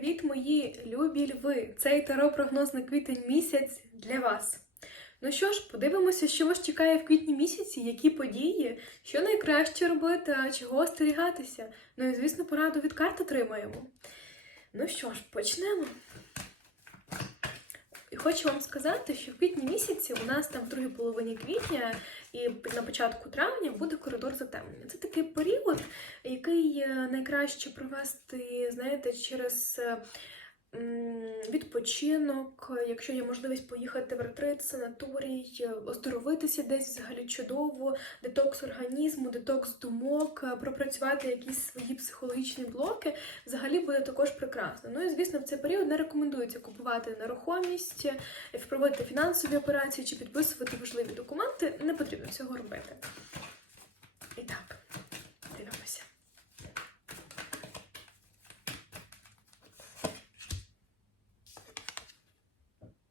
Привіт, мої любі льви! Цей таро прогноз на квітень місяць для вас. Ну що ж, подивимося, що вас чекає в квітні місяці, які події, що найкраще робити, а чого остерігатися. Ну і, звісно, пораду від карт отримаємо. Ну що ж, почнемо. І хочу вам сказати, що в квітні місяці у нас там в другій половині квітня і на початку травня буде коридор затемнення. Це такий період, який е, найкраще провести, знаєте, через е, відпочинок, якщо є можливість поїхати в ретрит, санаторій, оздоровитися десь взагалі чудово, детокс організму, детокс думок, пропрацювати якісь свої психологічні блоки, взагалі буде також прекрасно. Ну і звісно, в цей період не рекомендується купувати нерухомість, проводити фінансові операції чи підписувати важливі документи. Не потрібно цього робити. І так, дивимося.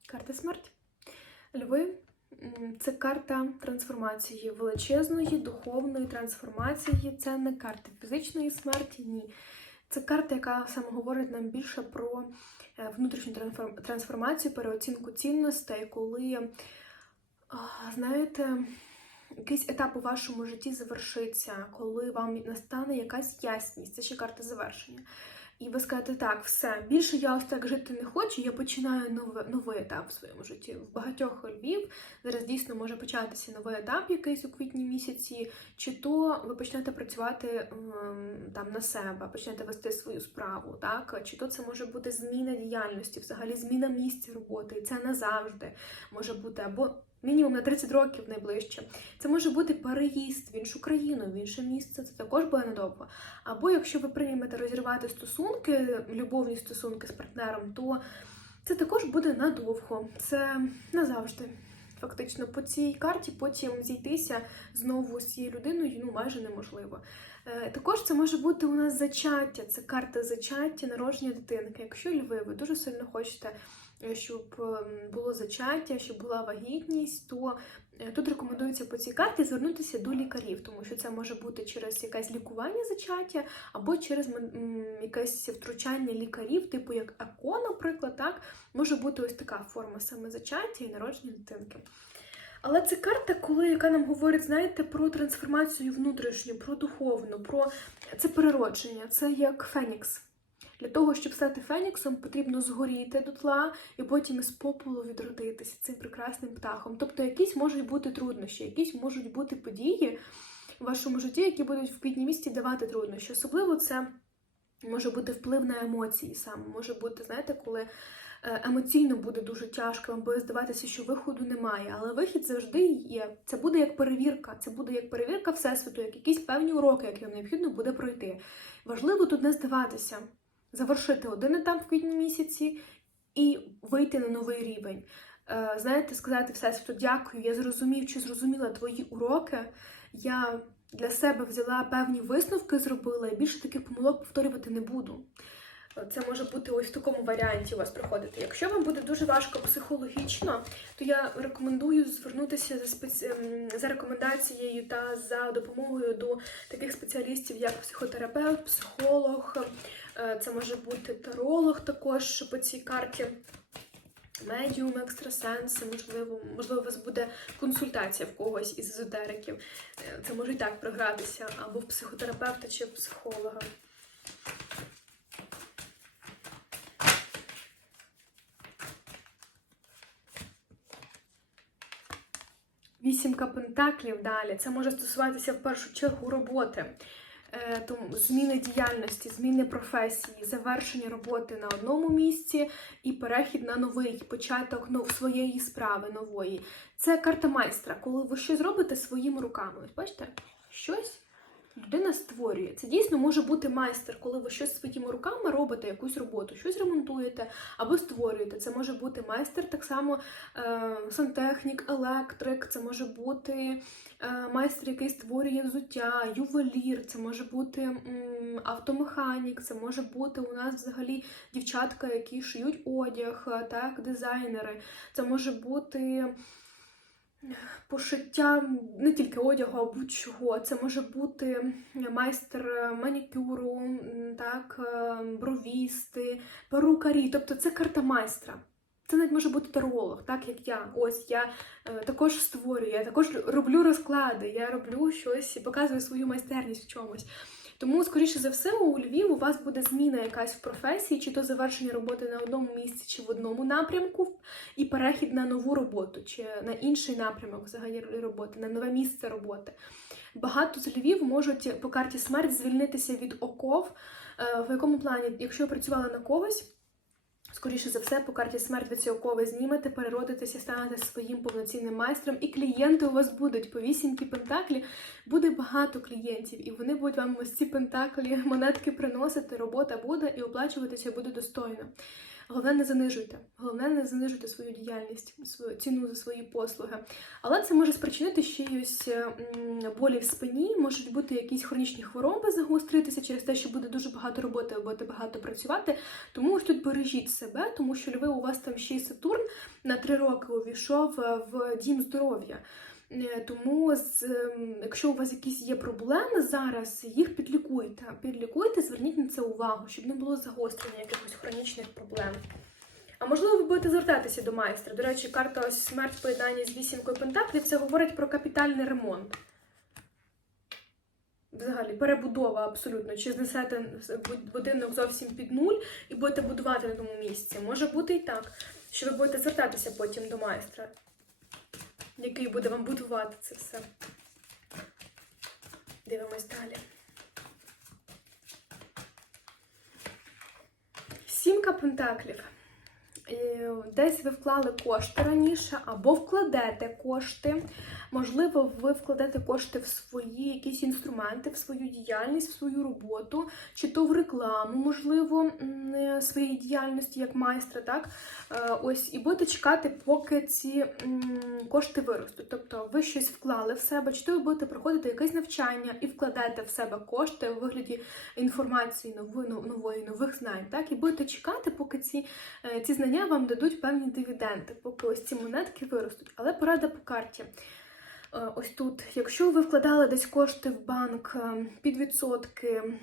Карта смерть. Льви м, це карта трансформації, величезної духовної трансформації. Це не карта фізичної смерті, ні. Це карта, яка саме говорить нам більше про е, внутрішню трансформацію, переоцінку цінностей, коли, знаєте, якийсь етап у вашому житті завершиться, коли вам настане якась ясність. Це ще карта завершення. І ви скажете, так, все, більше я ось так жити не хочу, я починаю новий, новий етап в своєму житті. В багатьох львів зараз дійсно може початися новий етап якийсь у квітні місяці, чи то ви почнете працювати там на себе, почнете вести свою справу, так? Чи то це може бути зміна діяльності, взагалі зміна місця роботи, і це назавжди може бути або. Мінімум на 30 років найближче. Це може бути переїзд в іншу країну, в інше місце, це також буде надовго. Або якщо ви приймете розірвати стосунки, любовні стосунки з партнером, то це також буде надовго. Це назавжди. Фактично, по цій карті потім зійтися знову з цією людиною ну майже неможливо. Е, Також це може бути у нас зачаття, це карта зачаття, народження дитинки. Якщо льви, ви дуже сильно хочете, щоб ем, було зачаття, щоб була вагітність, то е, тут рекомендується по цій карті звернутися до лікарів, тому що це може бути через якесь лікування зачаття, або через якесь втручання лікарів, типу як ЕКО, наприклад, так може бути ось така форма саме зачаття і народження дитинки. Але це карта, коли яка нам говорить, знаєте, про трансформацію внутрішню, про духовну, про це переродження, це як фенікс. Для того, щоб стати феніксом, потрібно згоріти дотла і потім із попелу відродитися цим прекрасним птахом. Тобто, якісь можуть бути труднощі, якісь можуть бути події в вашому житті, які будуть в квітні місті давати труднощі. Особливо це може бути вплив на емоції саме. Може бути, знаєте, коли е, емоційно буде дуже тяжко, вам буде здаватися, що виходу немає, але вихід завжди є. Це буде як перевірка, це буде як перевірка Всесвіту, як якісь певні уроки, які вам необхідно буде пройти. Важливо тут не здаватися, завершити один етап в квітні місяці і вийти на новий рівень. Е, Знаєте, сказати Всесвіту, дякую, я зрозумів чи зрозуміла твої уроки. Я для себе взяла певні висновки, зробила і більше таких помилок повторювати не буду. Це може бути ось в такому варіанті у вас проходити. Якщо вам буде дуже важко психологічно, то я рекомендую звернутися за спеці... ем, за рекомендацією та за допомогою до таких спеціалістів, як психотерапевт, психолог, е, це може бути таролог також по цій карті. Медіум, екстрасенси, можливо, можливо, у вас буде консультація в когось із езотериків. Е, Це може і так програтися, або в психотерапевта чи в психолога. Вісімка пентаклів далі. Це може стосуватися в першу чергу роботи, Е, тому зміни діяльності, зміни професії, завершення роботи на одному місці і перехід на новий початок ну, своєї справи нової. Це карта майстра, коли ви щось робите своїми руками. Бачите, щось людина створює. Це дійсно може бути майстер, коли ви щось своїми руками робите, якусь роботу, щось ремонтуєте або створюєте. Це може бути майстер, так само е, сантехнік, електрик, це може бути е, майстер, який створює взуття, ювелір, це може бути м, автомеханік, це може бути у нас взагалі дівчатка, які шиють одяг, е, так, дизайнери. Це може бути. Пошиття не тільки одягу, а будь-чого. Це може бути майстер манікюру, так, е, бровісти, перукарі. Тобто це карта майстра. Це навіть може бути таролог, так як я. Ось я е, також створюю, я також роблю розклади, я роблю щось, показую свою майстерність в чомусь. Тому, скоріше за все, у Львів у вас буде зміна якась в професії, чи то завершення роботи на одному місці, чи в одному напрямку, і перехід на нову роботу, чи на інший напрямок взагалі роботи, на нове місце роботи. Багато з Львів можуть по карті смерть звільнитися від оков. Е, В якому плані, якщо працювали на когось, скоріше за все, по карті смерть ви ці окови знімете, переродитеся, станете своїм повноцінним майстром, і клієнти у вас будуть по вісімки пентаклі. Буде багато клієнтів, і вони будуть вам ось ці пентаклі, монетки приносити, робота буде і оплачуватися буде достойно. Головне, не занижуйте. Головне, не занижуйте свою діяльність, свою ціну за свої послуги. Але це може спричинити ще й е, болі в спині, можуть бути якісь хронічні хвороби загостритися через те, що буде дуже багато роботи, будете багато працювати. Тому ось тут бережіть себе, тому що льви у вас там ще й Сатурн на три роки увійшов е, в дім здоров'я. Е, Тому, з, ем, якщо у вас якісь є проблеми зараз, їх підлікуйте. Підлікуйте, зверніть на це увагу, щоб не було загострення якихось хронічних проблем. А можливо, ви будете звертатися до майстра. До речі, карта ось смерть в поєднанні з вісімкою пентаклів це говорить про капітальний ремонт. Взагалі, перебудова абсолютно. Чи знесете будинок зовсім під нуль і будете будувати на тому місці. Може бути і так, що ви будете звертатися потім до майстра який буде вам будувати це все. Дивимось далі. Сімка пентаклів. Е, Десь ви вклали кошти раніше, або вкладете кошти. Можливо, ви вкладете кошти в свої якісь інструменти, в свою діяльність, в свою роботу, чи то в рекламу, можливо, е, своєї діяльності як майстра, так? Е, Ось, і будете чекати, поки ці кошти виростуть. Тобто ви щось вклали в себе, чи то ви будете проходити якесь навчання і вкладете в себе кошти у вигляді інформації нової, нової нових знань, так? І будете чекати, поки ці, е, ці знання вам дадуть певні дивіденди, поки ось ці монетки виростуть. Але порада по карті. Е, Ось тут, якщо ви вкладали десь кошти в банк е, під відсотки,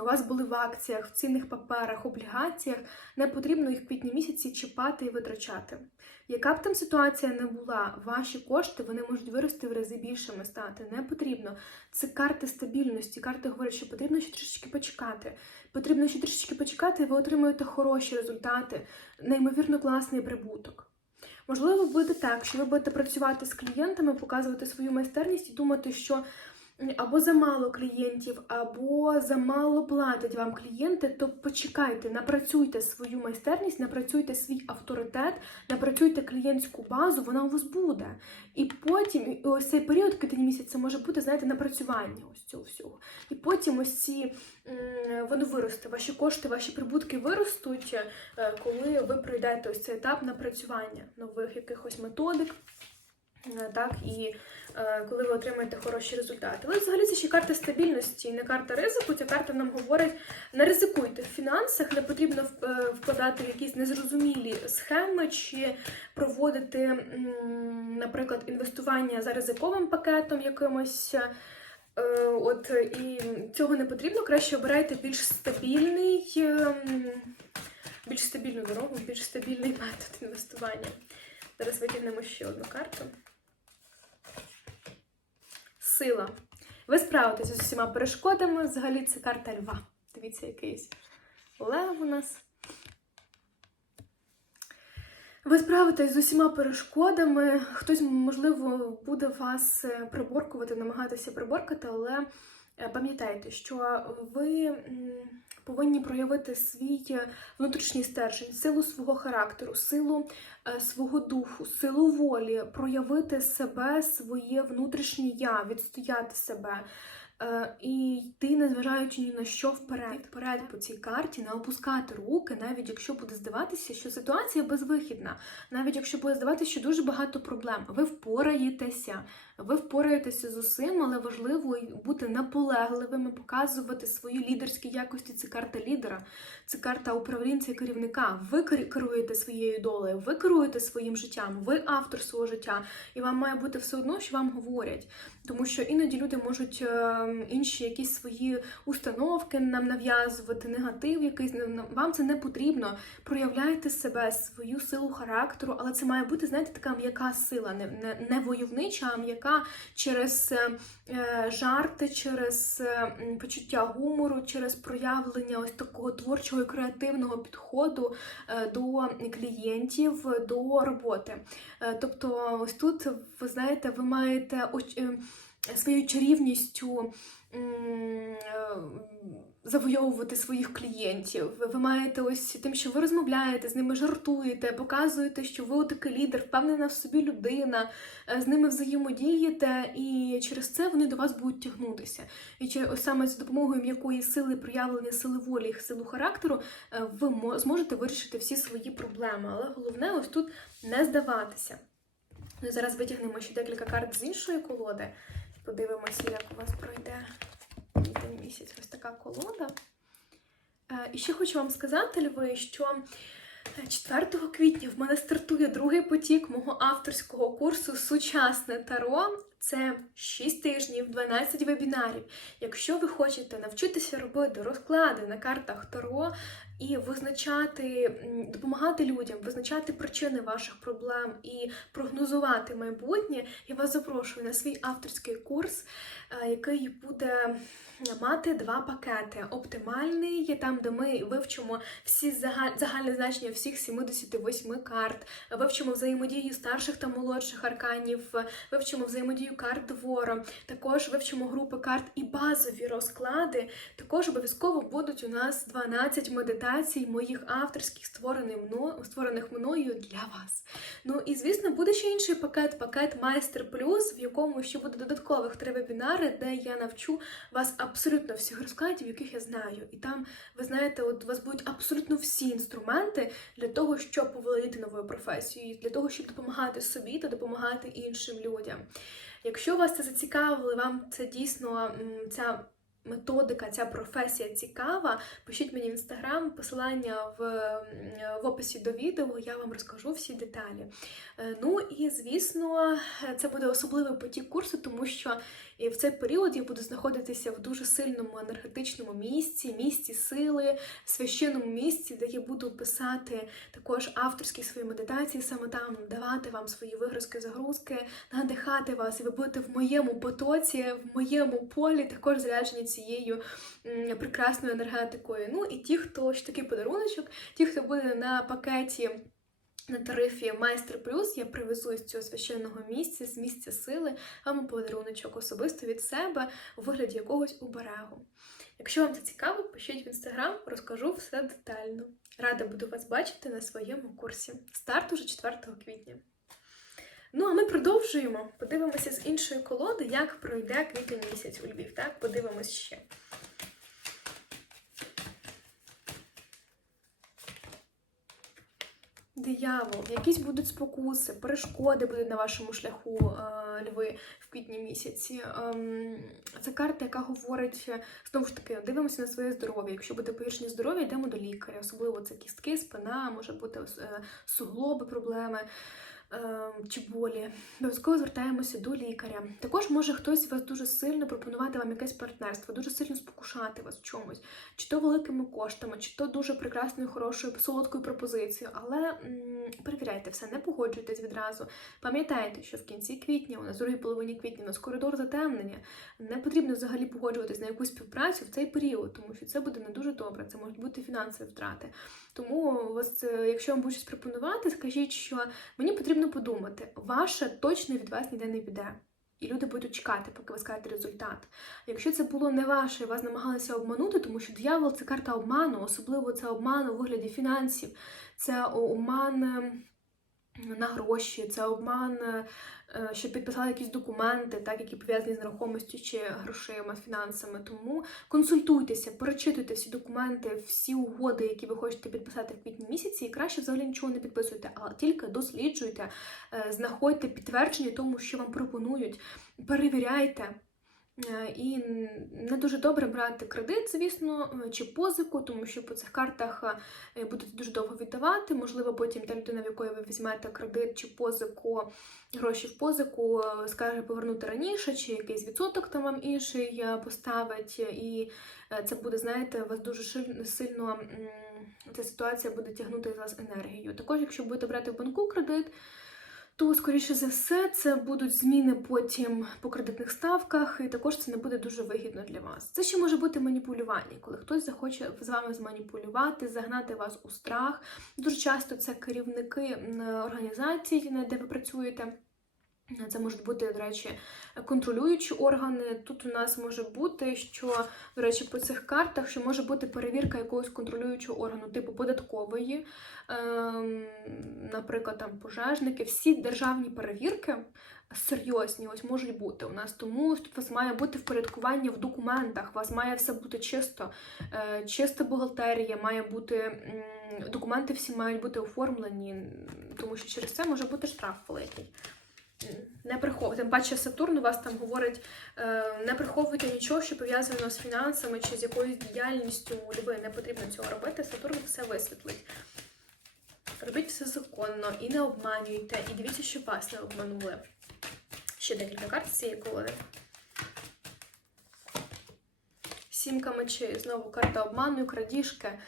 у вас були в акціях, в цінних паперах, облігаціях, не потрібно їх квітні місяці чіпати і витрачати. Яка б там ситуація не була, ваші кошти вони можуть вирости в рази більшими стати. Не потрібно. Це карти стабільності. Карти говорять, що потрібно ще трішечки почекати. Потрібно ще трішечки почекати, і ви отримуєте хороші результати, неймовірно класний прибуток. Можливо, буде так, що ви будете працювати з клієнтами, показувати свою майстерність і думати, що або замало клієнтів, або замало платять вам клієнти, то почекайте, напрацюйте свою майстерність, напрацюйте свій авторитет, напрацюйте клієнтську базу, вона у вас буде. І потім, ось цей період, місяць, це може бути, знаєте, напрацювання ось цього всього. І потім ось ці воно виросте, ваші кошти, ваші прибутки виростуть, е, коли ви пройдете ось цей етап напрацювання нових якихось методик. е, Так, і коли ви отримаєте хороші результати. Але взагалі це ще карта стабільності, не карта ризику. Ця карта нам говорить: не ризикуйте в фінансах, не потрібно е, вкладати в якісь незрозумілі схеми чи проводити, наприклад, інвестування за ризиковим пакетом якимось. е, От і цього не потрібно. Краще обирайте більш стабільний, більш стабільну дорогу, більш стабільний метод інвестування. Зараз витягнемо ще одну карту. Сила. Ви справитеся з усіма перешкодами. Взагалі це карта льва. Дивіться, якийсь лев у нас. Ви справитесь з усіма перешкодами. Хтось, можливо, буде вас е, приборкувати, намагатися приборкати, але пам'ятайте, що ви повинні проявити свій е, внутрішній стержень, силу свого характеру, силу е, свого духу, силу волі, проявити себе, своє внутрішнє я, відстояти себе. Е, І йти, незважаючи ні на що вперед, вперед по цій карті, не опускати руки, навіть якщо буде здаватися, що ситуація безвихідна, навіть якщо буде здаватися, що дуже багато проблем, ви впораєтеся, Ви впораєтеся з усім, але важливо бути наполегливими, показувати свої лідерські якості. Це карта лідера, це карта управлінця і керівника. Ви керуєте своєю долею, ви керуєте своїм життям, ви автор свого життя, і вам має бути все одно, що вам говорять. Тому що іноді люди можуть е, інші якісь свої установки нам нав'язувати, негатив якийсь вам це не потрібно. Проявляйте себе, свою силу характеру, але це має бути, знаєте, така м'яка сила, не, не, не войовнича, а м'яка через е, жарти, через е, почуття гумору, через проявлення ось такого творчого і креативного підходу е, до клієнтів, до роботи. Е, тобто, ось тут ви знаєте, ви маєте е, своєю чарівністю. Завойовувати своїх клієнтів. Ви- Ви маєте ось тим, що ви розмовляєте, з ними жартуєте, показуєте, що ви такий лідер, впевнена в собі людина, е, з ними взаємодієте, і через це вони до вас будуть тягнутися. І ось саме з допомогою м'якої сили, проявлення сили волі, силу характеру, е, ви мо- зможете вирішити всі свої проблеми. Але головне ось тут не здаватися. Ну, зараз витягнемо ще декілька карт з іншої колоди. Подивимося, як у вас пройде квітень місяць. Ось така колода. Е, І ще хочу вам сказати, Льви, що 4 квітня в мене стартує другий потік мого авторського курсу Сучасне Таро. Це 6 тижнів, 12 вебінарів. Якщо ви хочете навчитися робити розклади на картах Таро і визначати, допомагати людям, визначати причини ваших проблем і прогнозувати майбутнє, я вас запрошую на свій авторський курс, е, який буде мати два пакети. Оптимальний, там, де ми вивчимо всі загаль- загальне значення всіх 78 карт, вивчимо взаємодію старших та молодших арканів, вивчимо взаємодію карт двора, також вивчимо групи карт і базові розклади. Також обов'язково будуть у нас 12 медитацій моїх авторських, створених створених мною для вас. Ну і звісно, буде ще інший пакет, пакет Майстер Плюс, в якому ще буде додаткових три вебінари, де я навчу вас всіх розкладів, яких я знаю. І там, ви знаєте, от у вас будуть абсолютно всі інструменти для того, щоб поволодіти новою професією, для того, щоб допомагати собі та допомагати іншим людям. Якщо вас це зацікавило, вам це дійсно ця методика, ця професія цікава, пишіть мені в інстаграм, посилання в, в описі до відео, я вам розкажу всі деталі. Е, Ну і звісно, це буде особливий потік курсу, тому що в цей період я буду знаходитися в дуже сильному енергетичному місці, місці сили, священному місці, де я буду писати також авторські свої медитації, саме там давати вам свої вигрузки, загрузки, надихати вас, і ви будете в моєму потоці, в моєму полі, також заряджені цією прекрасною енергетикою. Ну і ті, хто ще такий подаруночок, ті, хто буде на пакеті. На тарифі Майстер Плюс я привезу з цього священного місця, з місця сили, вам подаруночок особисто від себе у вигляді якогось оберегу. Якщо вам це цікаво, пишіть в інстаграм, розкажу все детально. Рада буду вас бачити на своєму курсі. Старт уже 4 квітня. Ну, а ми продовжуємо. Подивимося з іншої колоди, як пройде квітень місяць у Львів. Так, подивимось ще. Диявол, якісь будуть спокуси, перешкоди будуть на вашому шляху, е, льви, в квітні місяці. Ем, Це карта, яка говорить е, знову ж таки, дивимося на своє здоров'я. Якщо буде погіршення здоров'я, йдемо до лікаря. Особливо це кістки, спина, може бути е, суглоби, проблеми. Е, Чи болі, обов'язково звертаємося до лікаря. Також може хтось вас дуже сильно пропонувати вам якесь партнерство, дуже сильно спокушати вас в чомусь, чи то великими коштами, чи то дуже прекрасною, хорошою, солодкою пропозицією. Але м, перевіряйте все, не погоджуйтесь відразу. Пам'ятайте, що в кінці квітня, у нас другій половині квітня, у нас коридор затемнення. Не потрібно взагалі погоджуватись на якусь співпрацю в цей період, тому що це буде не дуже добре. Це можуть бути фінансові втрати. Тому вас, е, якщо вам будуть щось пропонувати, скажіть, що мені потрібно подумати, ваше точно від вас ніде не піде. І люди будуть чекати, поки ви скажете результат. Якщо це було не ваше, і вас намагалися обманути, тому що диявол це карта обману, особливо це обман у вигляді фінансів, це обман. Е, на гроші, це обман, е, що підписали якісь документи, так, які пов'язані з нерухомістю чи грошима, фінансами. Тому консультуйтеся, перечитуйте всі документи, всі угоди, які ви хочете підписати в квітні місяці, і краще взагалі нічого не підписуйте, а тільки досліджуйте, е, знаходьте підтвердження тому, що вам пропонують, перевіряйте. Е, І не дуже добре брати кредит, звісно, е, чи позику, тому що по цих картах е, будете дуже довго віддавати. Можливо, потім та людина, в якої ви візьмете кредит чи позику, гроші в позику, скаже повернути раніше, чи якийсь відсоток там вам інший поставить. І це буде, знаєте, вас дуже сильно ця ситуація буде тягнути з вас енергію. Також, якщо будете брати в банку кредит, то, скоріше за все, це будуть зміни потім по кредитних ставках, і також це не буде дуже вигідно для вас. Це ще може бути маніпулювання, коли хтось захоче з вами зманіпулювати, загнати вас у страх. Дуже часто це керівники організацій, де ви працюєте. Це можуть бути, до речі, контролюючі органи. Тут у нас може бути, що, до речі, по цих картах, що може бути перевірка якогось контролюючого органу, типу податкової, ем, наприклад, там пожежники. Всі державні перевірки серйозні ось можуть бути у нас. Тому тут у вас має бути впорядкування в документах, у вас має все бути чисто, е, чиста бухгалтерія, має бути документи всі мають бути оформлені, тому що через це може бути штраф великий. Не приховуйте. Тим паче Сатурн у вас там говорить, е, не приховуйте нічого, що пов'язано з фінансами чи з якоюсь діяльністю. Люби, не потрібно цього робити. Сатурн все висвітлить. Робіть все законно і не обманюйте. І дивіться, що вас не обманули. Ще декілька карт з цієї колоди. Сімка мечей. Знову карта обману крадіжки.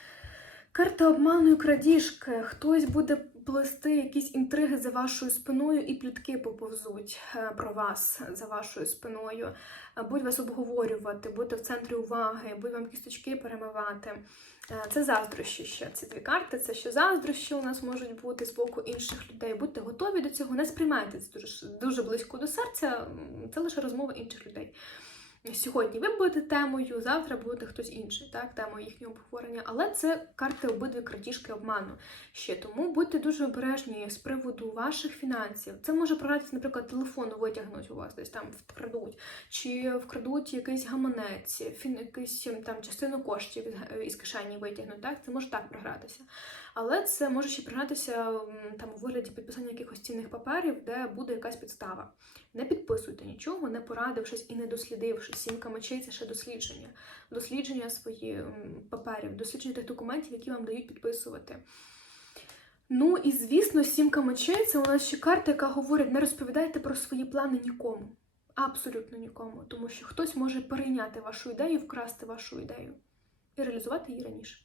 Карта обману і крадіжки. Хтось буде плести якісь інтриги за вашою спиною і плітки поповзуть е, про вас за вашою спиною. Е, Будуть вас обговорювати, будете в центрі уваги, будуть вам кісточки перемивати. Е, Це заздрощі ще. Ці дві карти. Це ще заздрощі у нас можуть бути з боку інших людей. Будьте готові до цього, не сприймайте це дуже, дуже близько до серця. Це лише розмови інших людей. Сьогодні ви будете темою, завтра буде хтось інший, так, темою їхнього обговорення. Але це карти обидві крадіжки обману ще. Тому будьте дуже обережні з приводу ваших фінансів. Це може програтися, наприклад, телефон витягнуть у вас, десь там вкрадуть, чи вкрадуть якийсь гаманець, фін, якийсь там частину коштів із кишені витягнуть. Так, це може так програтися. Але це може ще програтися там у вигляді підписання якихось цінних паперів, де буде якась підстава. Не підписуйте нічого, не порадившись і не дослідивши. Сімка мечей це ще дослідження. Дослідження своїх паперів, дослідження тих документів, які вам дають підписувати. Ну і звісно, сімка мечей це у нас ще карта, яка говорить: не розповідайте про свої плани нікому. Абсолютно нікому. Тому що хтось може перейняти вашу ідею, вкрасти вашу ідею і реалізувати її раніше.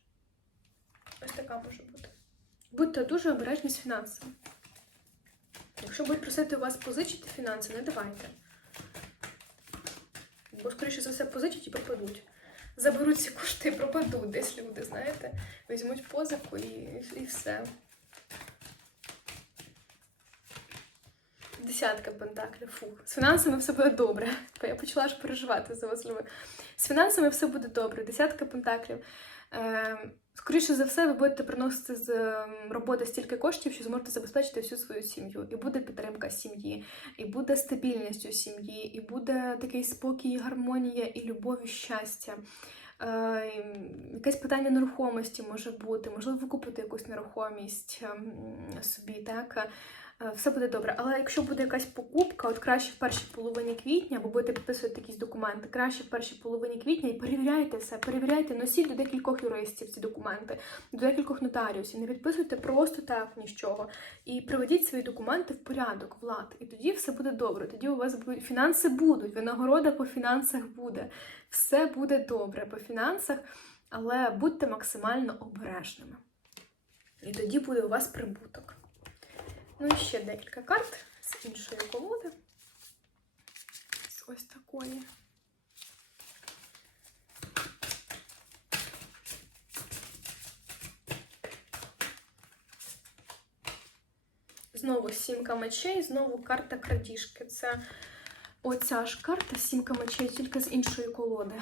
Ось така може бути. Будьте дуже обережні з фінансами. Якщо будуть просити у вас позичити фінанси, не давайте. Бо, скоріше за все, позичать і пропадуть. Заберуть ці кошти і пропадуть десь люди, знаєте. Візьмуть позику і, і все. Десятка пентаклів. фу. З фінансами все буде добре. Я почала аж переживати за вас, Люби. З фінансами все буде добре. Десятка пентаклів. Е, скоріше за все, ви будете приносити з ем, роботи стільки коштів, що зможете забезпечити всю свою сім'ю. І буде підтримка сім'ї, і буде стабільність у сім'ї, і буде такий спокій, гармонія, і любов, і щастя. Е, якесь питання нерухомості може бути, можливо, ви купите якусь нерухомість ем, собі, так? Е, Все буде добре. Але якщо буде якась покупка, от краще в першій половині квітня, або будете підписувати якісь документи, краще в першій половині квітня і перевіряйте все, перевіряйте, носіть до декількох юристів ці документи, до декількох нотаріусів. Не підписуйте просто так нічого. І приведіть свої документи в порядок, влад. І тоді все буде добре. Тоді у вас будуть фінанси будуть, винагорода по фінансах буде. Все буде добре по фінансах, але будьте максимально обережними. І тоді буде у вас прибуток. Ну і ще декілька карт з іншої колоди. З ось такої. Знову сімка мечей, знову карта крадіжки. Це оця ж карта сімка мечей, тільки з іншої колоди.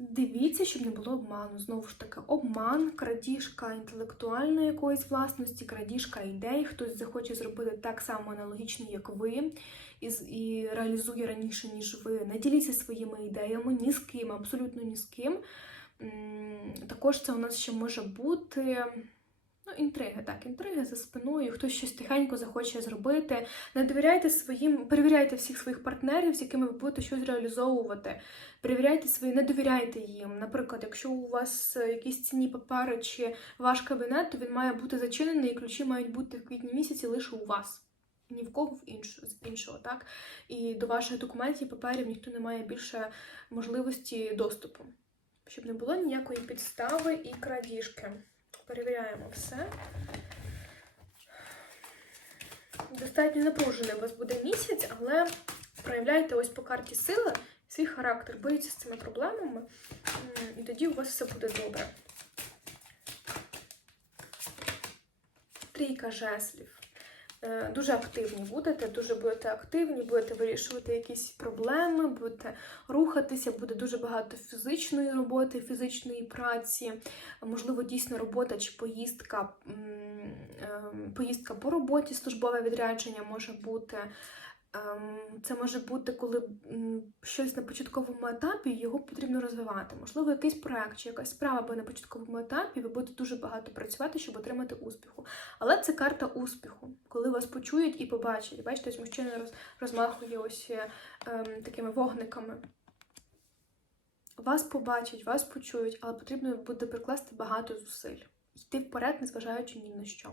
Дивіться, щоб не було обману. Знову ж таки, обман, крадіжка інтелектуальної якоїсь власності, крадіжка ідей. Хтось захоче зробити так само аналогічно, як ви, і, і реалізує раніше, ніж ви. Не діліться своїми ідеями ні з ким, абсолютно ні з ким. Також це у нас ще може бути. Ну, інтриги, так, інтриги за спиною, хтось щось тихенько захоче зробити. Не довіряйте своїм, перевіряйте всіх своїх партнерів, з якими ви будете щось реалізовувати. Перевіряйте свої, не довіряйте їм. Наприклад, якщо у вас е, якісь цінні папери чи ваш кабінет, то він має бути зачинений, і ключі мають бути в квітні місяці лише у вас. Ні в кого в інш, з іншого, так? І до ваших документів, паперів ніхто не має більше можливості доступу. Щоб не було ніякої підстави і крадіжки. Перевіряємо все. Достатньо напружений у вас буде місяць, але проявляйте ось по карті сили свій характер, боріться з цими проблемами, і тоді у вас все буде добре. Трійка жеслів. Е, Дуже активні будете, дуже будете активні, будете вирішувати якісь проблеми, будете рухатися, буде дуже багато фізичної роботи, фізичної праці, можливо, дійсно робота чи поїздка, ем, поїздка по роботі, службове відрядження може бути. Ем, Це може бути, коли щось на початковому етапі його потрібно розвивати. Можливо, якийсь проект чи якась справа буде на початковому етапі, ви будете дуже багато працювати, щоб отримати успіху. Але це карта успіху, коли вас почують і побачать. Бачите, ось мужчина розмахує ось е, ем, такими вогниками. Вас побачать, вас почують, але потрібно буде прикласти багато зусиль. Йти вперед, незважаючи ні на що.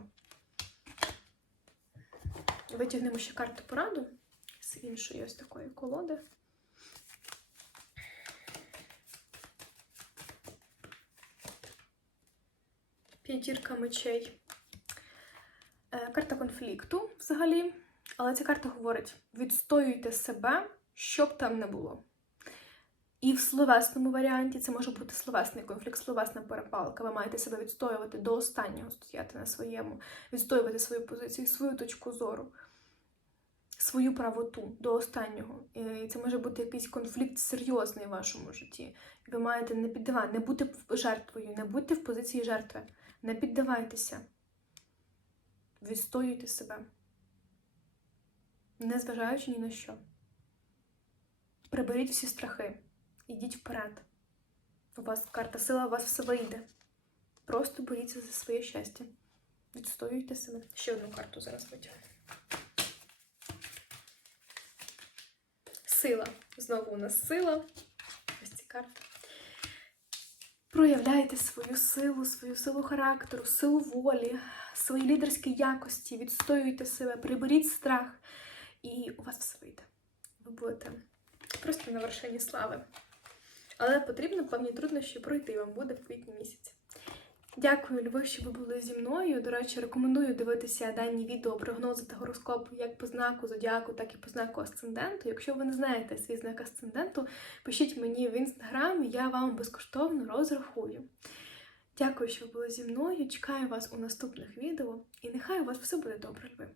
Витягнемо ще карту пораду іншої ось такої колоди. П'ятірка мечей. Е, Карта конфлікту взагалі. Але ця карта говорить: відстоюйте себе, що б там не було. І в словесному варіанті це може бути словесний конфлікт, словесна перепалка. Ви маєте себе відстоювати до останнього, стояти на своєму, відстоювати свою позицію, свою точку зору, свою правоту до останнього. І це може бути якийсь конфлікт серйозний в вашому житті. Ви маєте не піддавати, не бути жертвою, не будьте в позиції жертви, не піддавайтеся, відстоюйте себе, незважаючи ні на що. Приберіть всі страхи. Ідіть вперед. У вас карта сила, у вас все вийде. Просто боріться за своє щастя. Відстоюйте себе. Ще одну карту зараз витягну. Сила. Знову у нас сила. Ось ці карти. Проявляйте свою силу, свою силу характеру, силу волі, свої лідерські якості, відстоюйте себе, приберіть страх, і у вас все вийде. Ви будете просто на вершині слави. Але потрібно певні труднощі пройти вам буде в квітні місяці. Дякую, Льви, що ви були зі мною. До речі, рекомендую дивитися дані відео прогнози та гороскопу як по знаку зодіаку, так і по знаку асценденту. Якщо ви не знаєте свій знак асценденту, пишіть мені в інстаграм, я вам безкоштовно розрахую. Дякую, що ви були зі мною. Чекаю вас у наступних відео, і нехай у вас все буде добре, Льви.